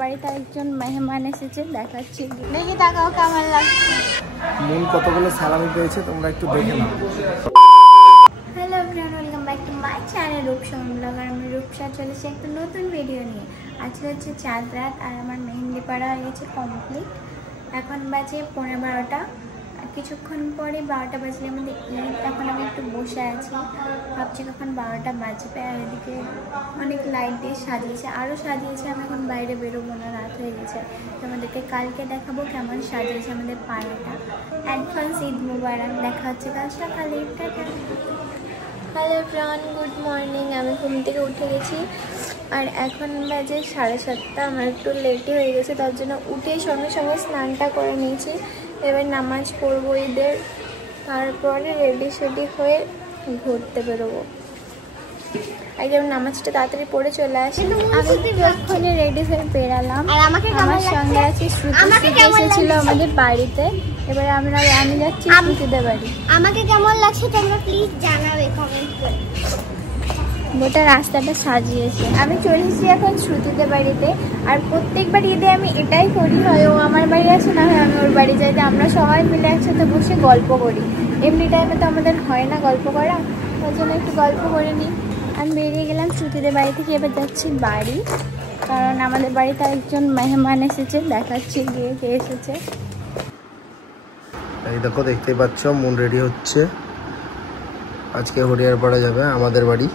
বাড়িতে একজন মেহমান এসেছে, দেখাচ্ছি। দেখি তাকাও কেমন লাগছে। মন কতগুলো সালামি পেয়েছে তোমরা একটু দেখে নাও। Hello everyone, welcome back to my channel Rupsa blog. আর আমি রূপসা চলেছি একটা নতুন ভিডিও নিয়ে। আজকে হচ্ছে চাঁদ রাত আর আমার মেহেন্দি পাড়া হয়ে গেছে কমপ্লিট। এখন বাজে 11:30। কিছুক্ষণ পরে 12টা বাজলে আমাদের ঈদ। এখন আমি একটু বসে আছি, ভাবছি কখন 12টা বাজবে। আর এদিকে অনেক লাইট দিয়ে সাজিয়েছে, আরও সাজিয়েছে। আমি এখন বাইরে বেরোবো না, রাত হয়ে গেছে। তোমাদেরকে কালকে দেখাবো কেমন সাজিয়েছে আমাদের পাড়াটা। অ্যাডভান্স ঈদ মুবারক। দেখা হচ্ছে কাল সকালে। হ্যালো প্রাণ, গুড মর্নিং। আমি ঘুম থেকে উঠে গেছি আর এখন বাজে 7:30। আমার একটু লেটই হয়ে গেছে, তার জন্য উঠে সঙ্গে সঙ্গে স্নানটা করে নিয়েছি। এবার নামাজ পড়বো ঈদের, তারপরে রেডি সেডি হয়ে ঘুরতে বেরোবো। একদম নামাজটা তাড়াতাড়ি পড়ে চলে আসি। আমি এক্ষুনি রেডি হয়ে বেরালাম। আমার সঙ্গে আছে শ্রুতি, এসেছিল আমাদের বাড়িতে। এবার আমি যাচ্ছি শ্রুতিদের বাড়ি। আমাকে কেমন লাগছে তোমরা প্লিজ জানাবে কমেন্ট করে। গোটা রাস্তাটা সাজিয়েছে। আমি চলে এসেছি এখন শ্রুতিদের বাড়িতে। আর প্রত্যেকবার ঈদে আমি এটাই করি, হয় ও আমার বাড়ি আসে, না হয় আমি ওর বাড়ি যাই। আমরা সবাই মিলে একসাথে বসে গল্প করি। এমনি টাইমে তো আমাদের হয় না গল্প করা, ওই জন্য একটু গল্প করে নিই। আমি বেরিয়ে গেলাম শ্রুতিদের বাড়ি থেকে। এবার যাচ্ছি বাড়ি, কারণ আমাদের বাড়িতে একজন মেহমান এসেছে, দেখাচ্ছি গিয়ে কে এসেছে। এই দেখো, দেখতেই পাচ্ছ মন রেডি হচ্ছে। আজকে হরিয়ারপাড়া যাবে আমাদের বাড়ি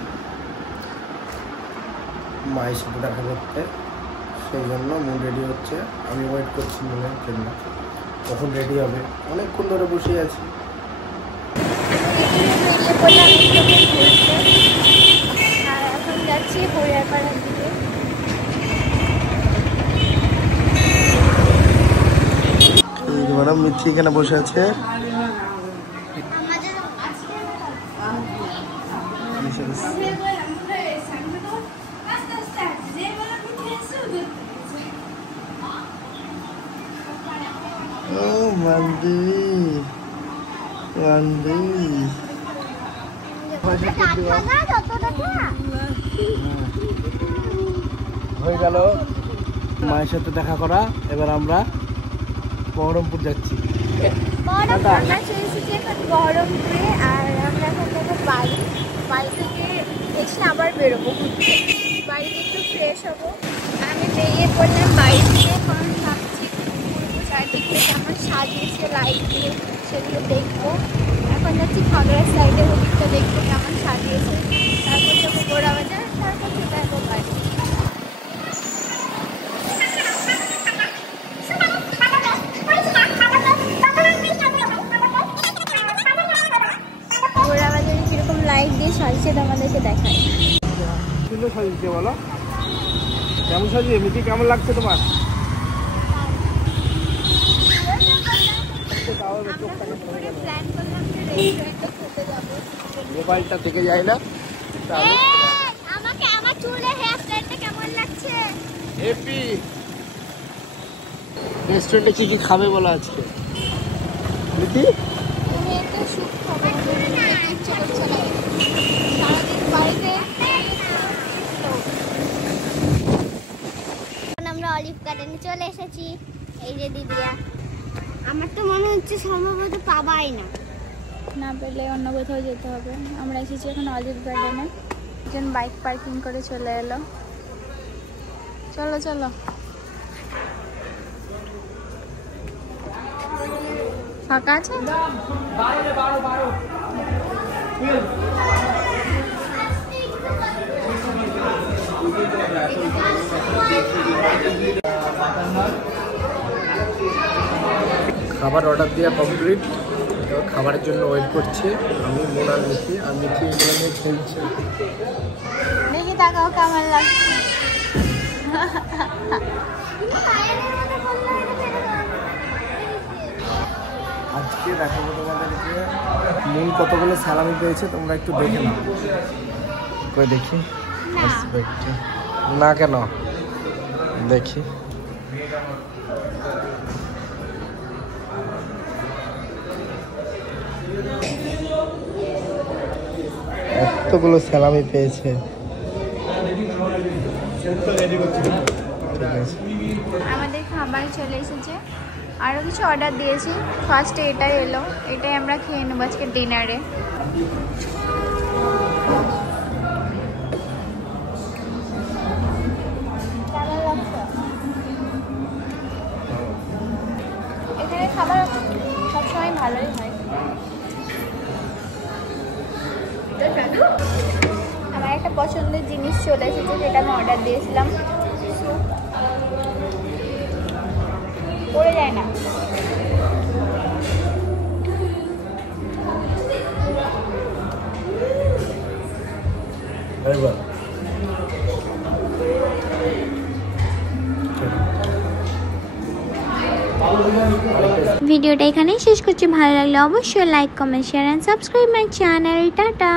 মায়ের সাথে দেখা করতে, সেই জন্য মন রেডি হচ্ছে। আমি ওয়েট করছি মনের জন্য, কখন রেডি হবে। অনেকক্ষণ ধরে বসে আছি। আর এখন যাচ্ছি হরিয়ারপাড়ার দিকে। ম্যাডাম মিথ্যি এখানে বসে আছে। হয়ে গেল মায়ের সাথে দেখা করা। এবার আমরা বহরমপুর যাচ্ছি। আমরা চলে এসেছি এখন বহরমপুরে। আর আমরা এখন যাবো বাড়ি থেকে এসে আবার বেরোবো ঘুরতে। বাড়িতে একটু ফ্রেশ হবো। আমি বেরিয়ে পড়লাম বাড়ি থেকে, কারণ ভাবছি ঘুরবো চারদিকে কেমন সাজিয়েছে লাইট দিয়ে, সেগুলো দেখবো। এখন যাচ্ছি খাগড়ার সাইডে, ওদিকটা দেখবো কেমন সাজিয়েছে। তারপর যাবো গোড়া বাজার, তারপর চলে যাবো বাড়ি। গোড়া বাজারে কিরকম লাইট দিয়ে সাজিয়েছে তোমাদেরকে দেখায়। সুন্দর সাজিয়েছে, বলো কেমন সাজিয়ে। মিটি কেমন লাগছে তোমার? মোবাইলটা থেকে যায় না। আমাকে আমার চুলের হেয়ার স্টাইলটা কেমন লাগছে? হ্যাপি। রেস্টুরেন্টে কি কি খাবে বলো আজকে? মিটি তুমি একটা স্যুপ খাবে, ইচ্ছে করছে না সারাদিন বাড়িতে। আমরা অলিভ গার্ডেনে চলে এসেছি। এই যে দিদিয়া, আমার তো মনে হচ্ছে সম্ভবত পাবাই না। না পেলে অন্য কোথাও যেতে হবে। আমরা এসেছি এখন অলিভ গার্ডেনে। একজন বাইক পার্কিং করে চলে এলো। চলো চলো, ফাঁকা আছে। খাবার অর্ডার দেওয়া কমপ্লিট। খাবারের জন্য ওয়েট করছি আমি, মন আর মিঠি। আর মিঠি এগুলো নিয়ে খেলছে। দেখি তাকাও কেমন লাগছে। আজকে দেখাবো তোমাদেরকে মন কতগুলো সালামি পেয়েছে তোমরা একটু দেখে নাও। কই দেখি না কেন, দেখি। এতগুলো সালামি পেয়েছে। ঠিক আছে। আমাদের খাবার চলে এসেছে, আরও কিছু অর্ডার দিয়েছি। ফার্স্টে এটাই এলো, এটাই আমরা খেয়ে নেবো আজকে ডিনারে। এখানে খাবার সবসময় ভালোই হয়। আমার একটা পছন্দের জিনিস চলে এসেছে, যেটা আমি অর্ডার দিয়েছিলাম। স্যুপ পড়ে যায় না। ভিডিওটা এখানেই শেষ করছি। ভালো লাগলে অবশ্যই like, comment, share and subscribe my channel. Tata.